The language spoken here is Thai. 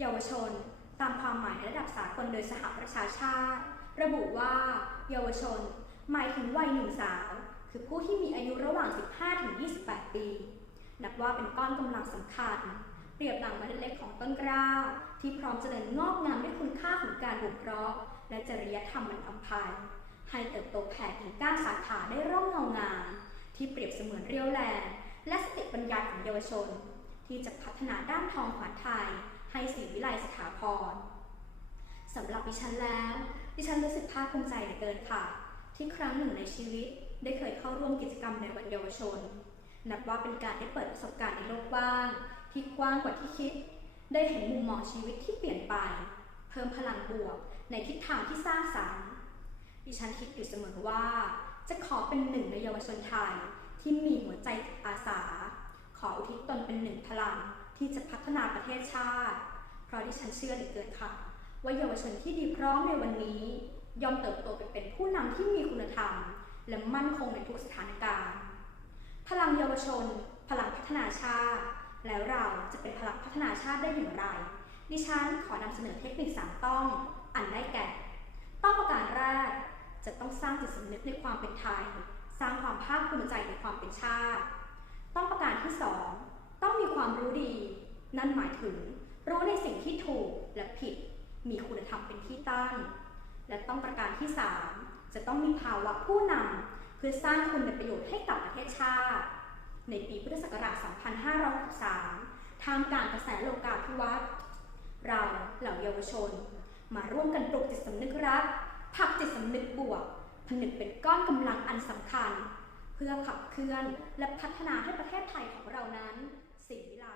เยาวชน ตามความหมายในระดับสากลโดยสหประชาชาติ ระบุว่า เยาวชน หมายถึงวัยหนุ่มสาว คือผู้ที่มีอายุระหว่าง 15 ถึง 28 ปี นับว่าเป็นก้อนกำลังสำคัญ เปรียบดังเมล็ดเล็กของต้นกล้า ที่พร้อมเจริญงอกงามด้วยคุณค่าของการบ่มเพาะและจริยธรรมมันอำพันให้เติบโตแผ่กิ่งก้านสาขาได้ร่องเงางามที่เปรียบเสมือนเรียวแรงและสติปัญญาของเยาวชน ที่จะพัฒนาด้านทองขวัญไทย ให้ศรีวิไลสถาพรสำหรับดิฉันแล้ว ดิฉันรู้สึกภาคภูมิใจเหลือเกินค่ะ ที่ครั้งหนึ่งในชีวิตได้เคยเข้าร่วมกิจกรรมในวันเยาวชน นับว่าเป็นการได้เปิดประสบการณ์ในโลกกว้างที่กว้างกว่าที่คิด ได้เห็นมุมมองชีวิตที่เปลี่ยนไป เพิ่มพลังบวกในทิศทางที่สร้างสรรค์ดิฉันคิดอยู่เสมอว่า จะขอเป็นหนึ่งในเยาวชนไทยที่มีหัวใจอาสา ขออุทิศตนเป็นหนึ่งพลัง ที่จะพัฒนาประเทศชาติ เพราะดิฉันเชื่อเหลือเกินค่ะ ว่าเยาวชนที่ดีพร้อมในวันนี้ย่อมเติบโตไปเป็นผู้นำที่มีคุณธรรม และมั่นคงในทุกสถานการณ์ พลังเยาวชน พลังพัฒนาชาติ แล้วเราจะเป็นพลังพัฒนาชาติได้อย่างไร ดิฉันขอนำเสนอเทคนิคสามต้อง อันได้แก่ ต้องประการแรก จะต้องสร้างจิตสำนึกในความเป็นไทย สร้างความภาคภูมิใจในความเป็นชาติ ต้องประการที่สองต้องมีความรู้ดี นั่นหมายถึง รู้ในสิ่งที่ถูกและผิด มีคุณธรรมเป็นที่ตั้ง และต้องประการที่สามจะต้องมีภาวะผู้นำเพื่อสร้างคุณประโยชน์ให้กับประเทศชาติ ในปีพุทธศักราช 2563 ทามกางกระแสโลกาภิวัตน์เราเหล่าเยาวชน มาร่วมกันปลุกจิตสำนึกรักผักจิตสำนึกบวก ผนึกเป็นก้อนกำลังอันสำคัญ เพื่อขับเคลื่อนและพัฒนาให้ประเทศไทยของเรานั้นสีไหล